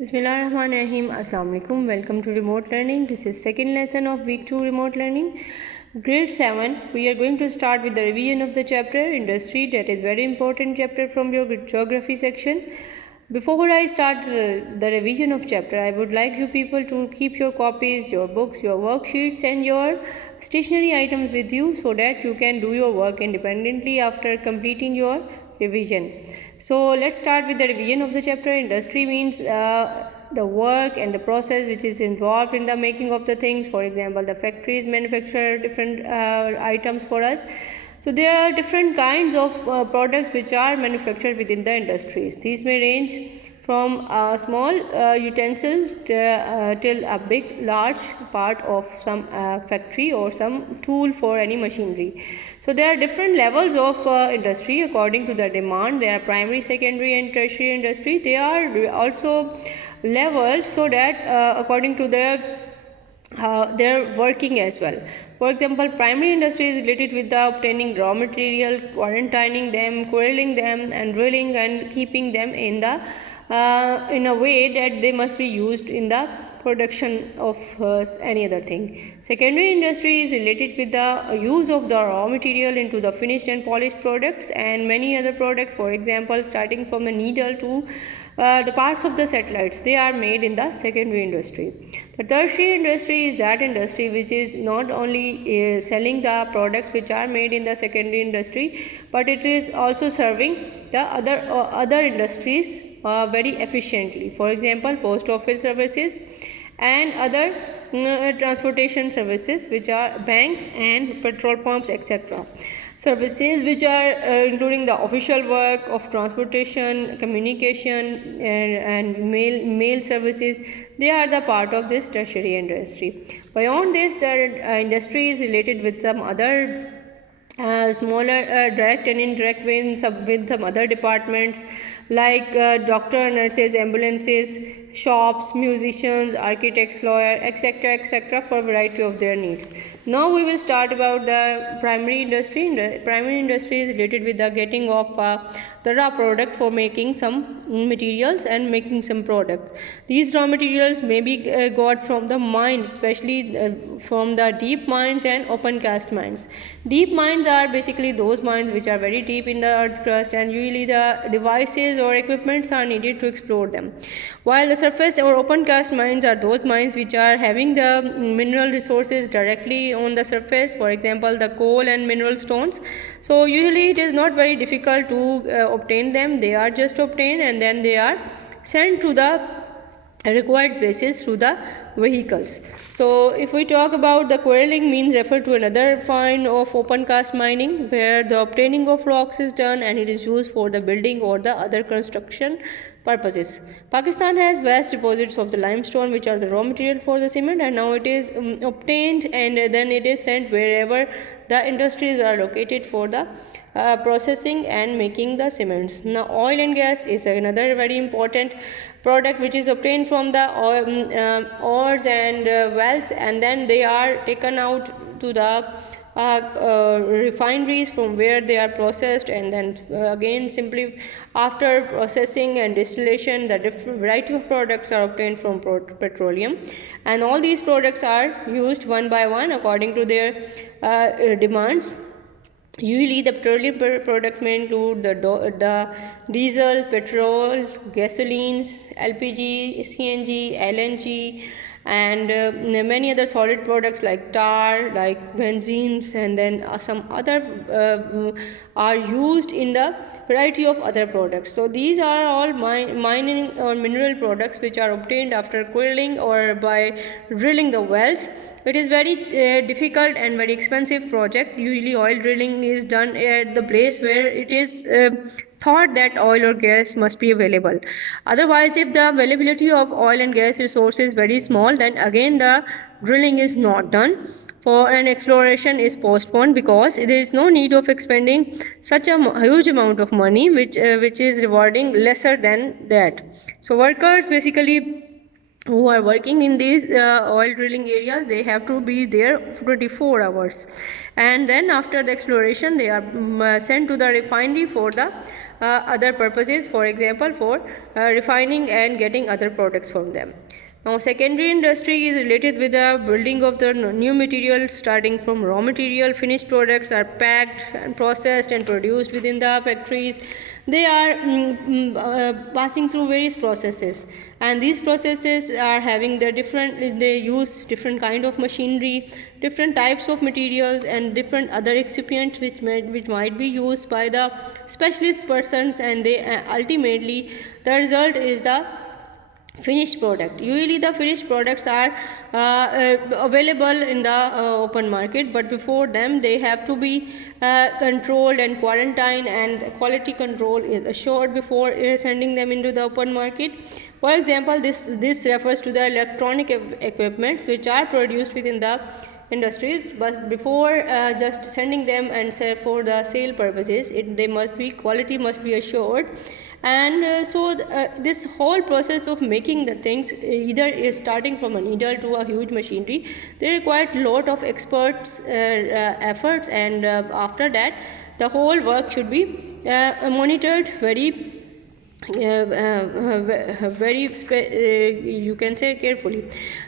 Bismillahirrahmanirrahim. Assalamu alaikum. Welcome to remote learning. This is second lesson of week 2 remote learning. Grade 7. We are going to start with the revision of the chapter industry. That is very important chapter from your geography section. Before I start the revision of chapter, I would like you people to keep your copies, your books, your worksheets and your stationery items with you so that you can do your work independently after completing your revision. So let's start with the revision of the chapter. Industry means the work and the process which is involved in the making of the things. For example, the factories manufacture different items for us. So there are different kinds of products which are manufactured within the industries. These may range from a small utensil till a big large part of some factory or some tool for any machinery. So there are different levels of industry according to the demand. There are primary, secondary and tertiary industry. They are also leveled so that according to their working as well. For example, primary industry is related with the obtaining raw material, quarantining them, coiling them and drilling and keeping them in a way that they must be used in the production of any other thing. Secondary industry is related with the use of the raw material into the finished and polished products and many other products. For example, starting from the needle to the parts of the satellites, they are made in the secondary industry. The tertiary industry is that industry which is not only selling the products which are made in the secondary industry, but it is also serving the other industries very efficiently. For example, post office services and other transportation services which are banks and petrol pumps, etc. Services which are including the official work of transportation, communication and mail services, they are the part of this tertiary industry. Beyond this, the industry is related with some other smaller direct and indirect with some other departments like doctor, nurses, ambulances, shops, musicians, architects, lawyer, etc., etc., for a variety of their needs. Now we will start about the primary industry. The primary industry is related with the getting of the raw product for making some materials and making some products. These raw materials may be got from the mines, especially from the deep mines and open cast mines. Deep mines are basically those mines which are very deep in the earth crust, and usually the devices or equipments are needed to explore them. While the surface or open cast mines are those mines which are having the mineral resources directly on the surface, for example the coal and mineral stones. So usually it is not very difficult to obtain them. They are just obtained and then they are sent to the required places through the vehicles. So if we talk about the quarrying, means refer to another find of open cast mining where the obtaining of rocks is done and it is used for the building or the other construction purposes. Pakistan has vast deposits of the limestone which are the raw material for the cement, and now it is obtained and then it is sent wherever the industries are located for the processing and making the cements. Now oil and gas is another very important product which is obtained from the ores and wells, and then they are taken out to the refineries from where they are processed, and then again simply after processing and distillation the different variety of products are obtained from petroleum, and all these products are used one by one according to their demands. Usually the petroleum products may include the diesel, petrol, gasolines, LPG, CNG, LNG, and many other solid products like tar, like benzenes, and then some other are used in the variety of other products. So these are all mining or mineral products which are obtained after quarrying or by drilling the wells. It is very difficult and very expensive project. Usually oil drilling is done at the place where it is thought that oil or gas must be available. Otherwise, if the availability of oil and gas resource is very small, then again the drilling is not done for an exploration is postponed, because there is no need of expending such a huge amount of money which is rewarding lesser than that. So workers basically who are working in these oil drilling areas, they have to be there 24 hours, and then after the exploration they are sent to the refinery for the other purposes, for example for refining and getting other products from them. Now secondary industry is related with the building of the new materials. Starting from raw material, finished products are packed and processed and produced within the factories. They are passing through various processes, and these processes are having the different, they use different kind of machinery, different types of materials and different other excipients which might be used by the specialist persons, and they ultimately the result is the finished product. Usually the finished products are available in the open market, but before them they have to be controlled and quarantined, and quality control is assured before sending them into the open market. For example, this refers to the electronic equipments which are produced within the industries, but before just sending them and for the sale purposes, quality must be assured. And this whole process of making the things, either is starting from a needle to a huge machinery, they require a lot of experts efforts, and after that the whole work should be monitored very you can say carefully.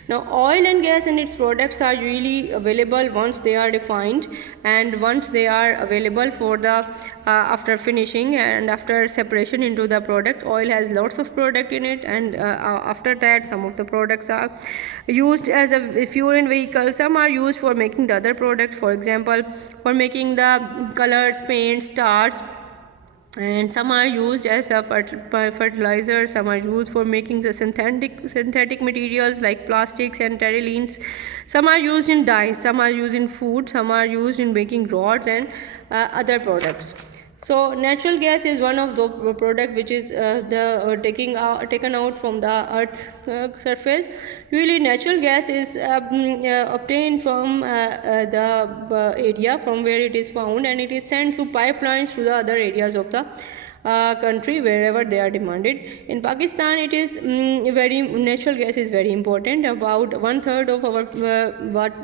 Now oil and gas and its products are really available once they are refined, and once they are available for the after finishing and after separation into the product. Oil has lots of product in it, and after that some of the products are used as a fuel in vehicles, some are used for making the other products, for example for making the colors, paints, starch, and some are used as a fertilizer, some are used for making the synthetic materials like plastics and terylines, some are used in dyes, some are used in food, some are used in making rods and other products. So natural gas is one of the product which is taken out from the earth surface. Really natural gas is obtained from the area from where it is found, and it is sent through pipelines to the other areas of the country wherever they are demanded. In Pakistan, it is natural gas is very important. About 1/3 of our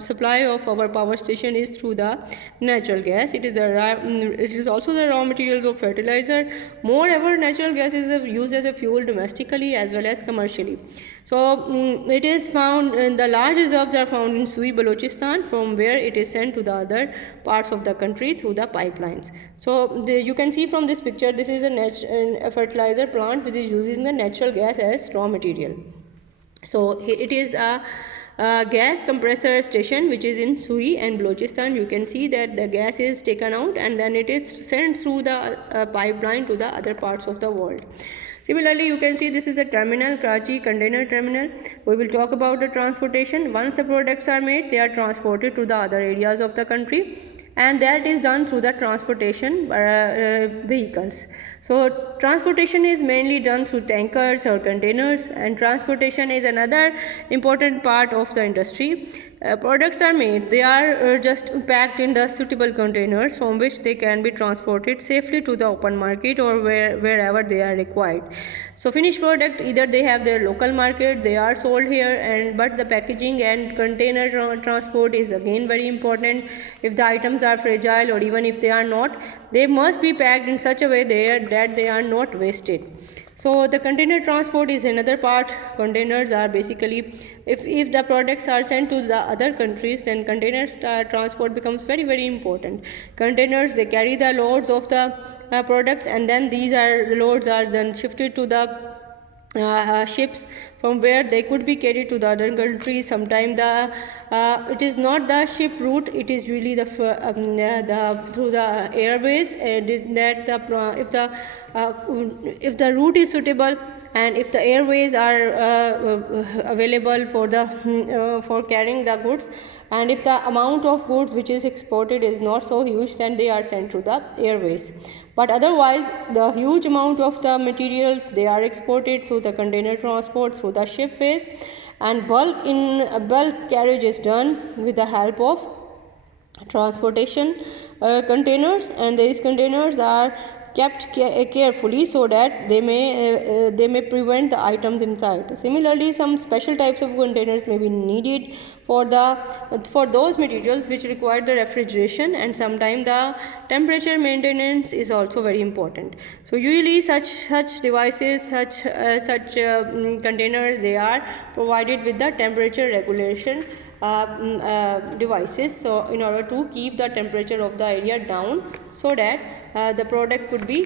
supply of our power station is through the natural gas. It is also the raw materials of fertilizer. Moreover, natural gas is used as a fuel domestically as well as commercially. So it is found, the large reserves are found in Sui, Balochistan, from where it is sent to the other parts of the country through the pipelines. So you can see from this picture, this is a fertilizer plant which is using the natural gas as raw material. So it is a gas compressor station which is in Sui and Balochistan. You can see that the gas is taken out and then it is sent through the pipeline to the other parts of the world. Similarly, you can see this is the terminal, Karachi container terminal. We will talk about the transportation. Once the products are made, they are transported to the other areas of the country, and that is done through the transportation vehicles. So transportation is mainly done through tankers or containers, and transportation is another important part of the industry. Products are made, they are just packed in the suitable containers from which they can be transported safely to the open market or wherever they are required. So finished product, either they have their local market, they are sold here, but the packaging and container transport is again very important. If the items are fragile or even if they are not, they must be packed in such a way that they are not wasted. So the container transport is another part. Containers are basically, if the products are sent to the other countries, then container transport becomes very important. Containers, they carry the loads of the products, and then these loads are then shifted to the ships from where they could be carried to the other countries. Sometimes it is not the ship route, it is really through the airways. If the route is suitable and if the airways are available for carrying the goods, and if the amount of goods which is exported is not so huge, then they are sent to the airways. But otherwise, the huge amount of the materials, they are exported through the container transport, through the shipways, and bulk carriage is done with the help of transportation containers, and these containers are kept carefully so that they may prevent the items inside. Similarly, some special types of containers may be needed for those materials which require the refrigeration, and sometimes the temperature maintenance is also very important. So usually such devices, such containers, they are provided with the temperature regulation devices, so in order to keep the temperature of the area down, so that the product could be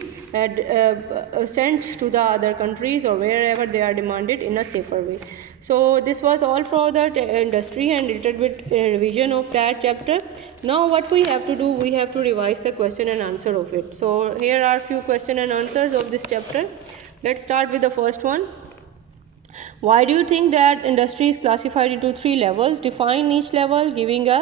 sent to the other countries or wherever they are demanded in a safer way. So this was all for the industry and little bit revision of that chapter. Now what we have to do, we have to revise the question and answer of it. So here are few question and answers of this chapter. Let's start with the first one. Why do you think that industry is classified into 3 levels? Define each level, giving a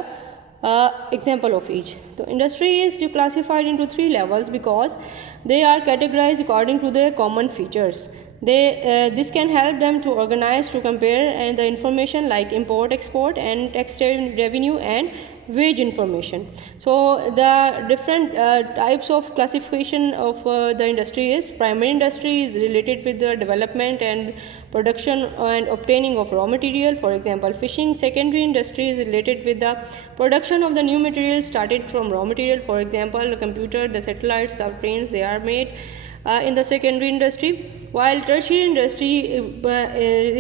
example of each. So industry is classified into 3 levels because they are categorized according to their common features. This can help them to organize, to compare and the information like import, export and tax revenue and wage information. So the different types of classification of the industry is: primary industry is related with the development and production and obtaining of raw material, for example fishing. Secondary industry is related with the production of the new material started from raw material, for example the computer, the satellites, the trains, they are made in the secondary industry. While tertiary industry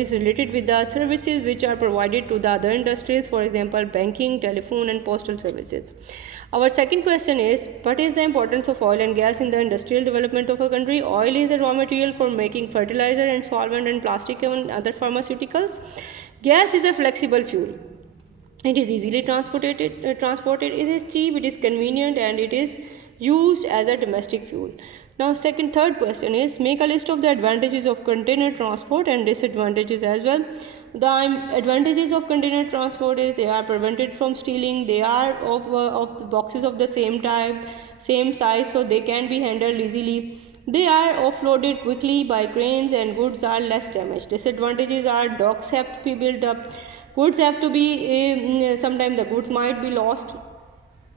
is related with the services which are provided to the other industries, for example banking, telephone and postal services. Our second question is, what is the importance of oil and gas in the industrial development of a country? Oil is a raw material for making fertilizer and solvent and plastic and other pharmaceuticals. Gas is a flexible fuel. It is easily transported, it is cheap, it is convenient and it is used as a domestic fuel. Now third question is, make a list of the advantages of container transport and disadvantages as well. The advantages of container transport is they are prevented from stealing, they are of the boxes of the same type, same size, so they can be handled easily. They are offloaded quickly by cranes and goods are less damaged. Disadvantages are docks have to be built up, goods have to be, sometimes the goods might be lost,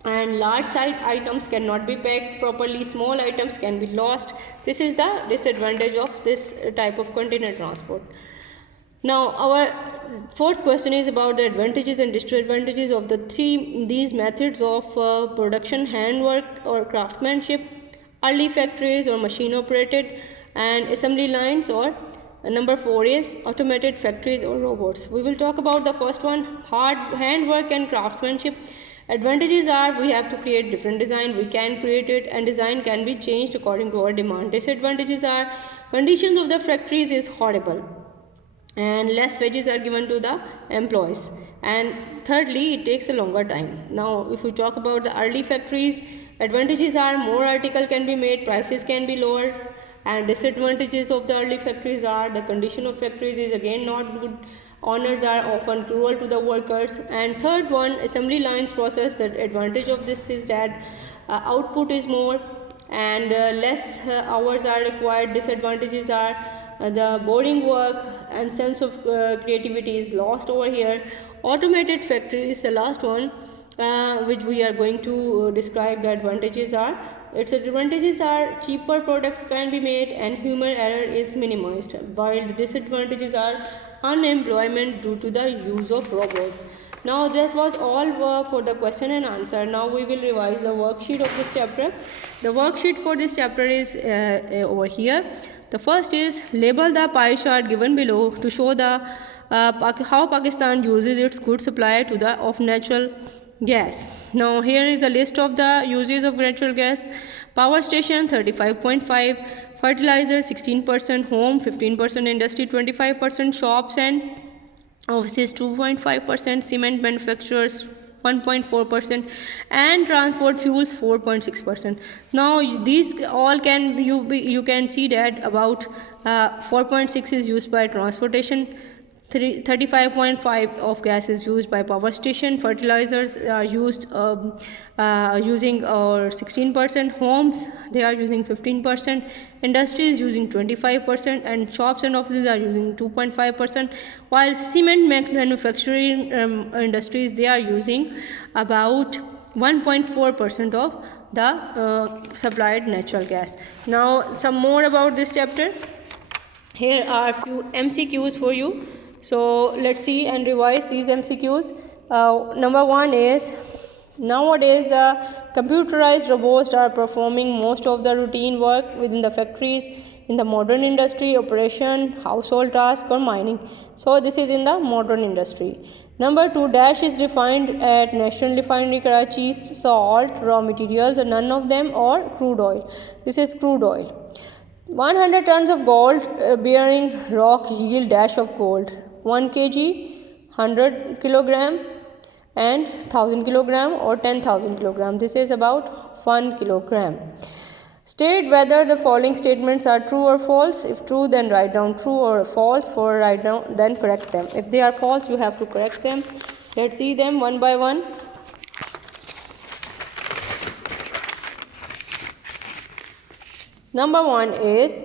and large size items cannot be packed properly, small items can be lost. This is the disadvantage of this type of container transport. Now our fourth question is about the advantages and disadvantages of these methods of production: handwork or craftsmanship, early factories or machine operated, and assembly lines, or number 4 is automated factories or robots. We will talk about the first one, handwork and craftsmanship. Advantages are we have to create different design, we can create it and design can be changed according to our demand. Disadvantages are conditions of the factories is horrible and less wages are given to the employees, and thirdly it takes a longer time. Now if we talk about the early factories, advantages are more article can be made, prices can be lower, and disadvantages of the early factories are the condition of factories is again not good, owners are often cruel to the workers, and third one, assembly lines process. The advantage of this is that output is more and less hours are required. Disadvantages are the boring work and sense of creativity is lost over here. Automated factory is the last one which we are going to describe. The advantages are, its advantages are cheaper products can be made and human error is minimized, while the disadvantages are unemployment due to the use of robots. Now that was all for the question and answer. Now we will revise the worksheet of this chapter. The worksheet for this chapter is over here. The first is, label the pie chart given below to show the how Pakistan uses its good supply to the of natural gas. Now here is a list of the uses of natural gas. Power station 35.5, fertilizer 16%, home 15%, industry 25%, shops and offices 2.5%, cement manufacturers 1.4%, and transport fuels 4.6%. Now these all can you can see that about 4.6 is used by transportation, 35.5 of gas is used by power station, fertilizers are used using 16%, homes they are using 15%, industry is using 25%, and shops and offices are using 2.5%, while cement manufacturing industries they are using about 1.4% of the supplied natural gas. Now some more about this chapter. Here are a few MCQs for you. So let's see and revise these MCQs. Number one is, nowadays computerized robots are performing most of the routine work within the factories, in the modern industry, operation, household tasks or mining. So this is in the modern industry. Number two, dash is refined at National Refinery Karachi, salt, raw materials, and none of them or crude oil. This is crude oil. 100 tons of gold bearing rock yield dash of gold 1 kg, 100 kilogram and 1000 kilogram or 10,000 kilogram. This is about 1 kilogram. State whether the following statements are true or false. If true, then write down true, or false, for write down, then correct them. If they are false, you have to correct them. Let's see them one by one. Number one is,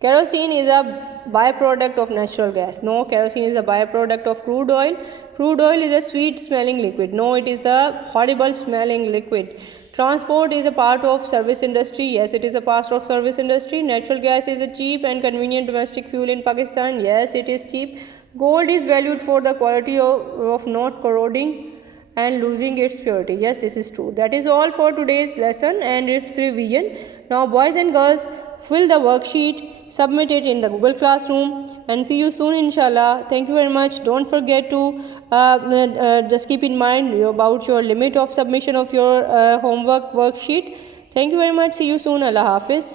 kerosene is a byproduct of natural gas. No, kerosene is a byproduct of crude oil. Crude oil is a sweet smelling liquid. No, it is a horrible smelling liquid. Transport is a part of service industry. Yes, it is a part of service industry. Natural gas is a cheap and convenient domestic fuel in Pakistan. Yes, it is cheap. Gold is valued for the quality of not corroding and losing its purity. Yes, this is true. That is all for today's lesson and its revision. Now boys and girls, fill the worksheet, submit it in the Google Classroom, and see you soon inshallah. Thank you very much. Don't forget to just keep in mind about your limit of submission of your homework worksheet. Thank you very much. See you soon. Allah Hafiz.